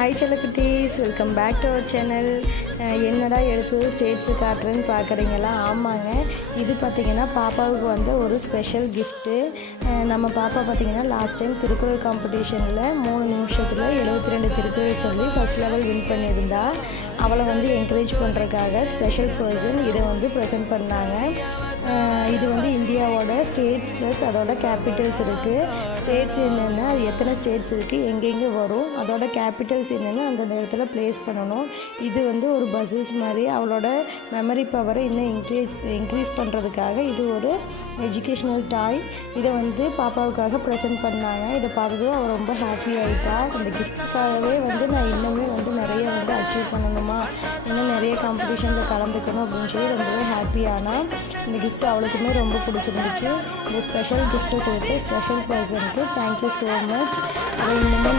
Hi செல்லக்குட்டீஸ், welcome back to our channel. என்னடா எடுத்து ஸ்டேட்ஸு காட்டுறேன்னு பார்க்குறீங்களா? ஆமாங்க, இது பார்த்திங்கன்னா பாப்பாவுக்கு வந்து ஒரு ஸ்பெஷல் கிஃப்ட்டு. நம்ம பாப்பா பார்த்திங்கன்னா லாஸ்ட் டைம் திருக்குறள் காம்படிஷனில் 3 நிமிஷத்தில் 72 திருக்குறள் சொல்லி ஃபஸ்ட் லெவல் வின் பண்ணியிருந்தா. அவளை வந்து என்கரேஜ் பண்ணுறதுக்காக ஸ்பெஷல் பர்சன் இதை வந்து ப்ரெசென்ட் பண்ணாங்க. இது வந்து இந்தியாவோட ஸ்டேட்ஸ் ப்ளஸ் அதோட கேபிட்டல்ஸ் இருக்குது. ஸ்டேட்ஸ் என்னென்னா அது எத்தனை ஸ்டேட்ஸ் இருக்குது, எங்கெங்கே வரும், அதோட கேபிட்டல்ஸ் என்னென்னு அந்தந்த இடத்துல ப்ளேஸ் பண்ணணும். இது வந்து ஒரு பசில்ஸ் மாதிரி அவளோட மெமரி பவரை இன்னும் இன்க்ரீஸ் பண்ணுறதுக்காக இது ஒரு எஜுகேஷ்னல் டாய். இதை வந்து பாப்பாவுக்காக ப்ரெசென்ட் பண்ணாங்க. இதை பார்த்ததும் அவள் ரொம்ப ஹாப்பி ஆகிட்டா. அந்த கிஃப்ட்ஸ்க்காகவே வந்து நான் இன்னுமே வந்து நிறைய வந்து அச்சீவ் பண்ணணுமா, இன்னும் நிறைய காம்படிஷனில் கலந்துக்கணும் அப்படின்னு சொல்லி ரொம்பவே ஹாப்பியானால். இந்த கிஃப்ட் அவளுக்குமே ரொம்ப பிடிச்சிருந்துச்சு. இந்த ஸ்பெஷல் கிஃப்ட்டை கொடுத்து ஸ்பெஷல் பர்சனுக்கு தேங்க்யூ ஸோ மச். அதை இன்னுமே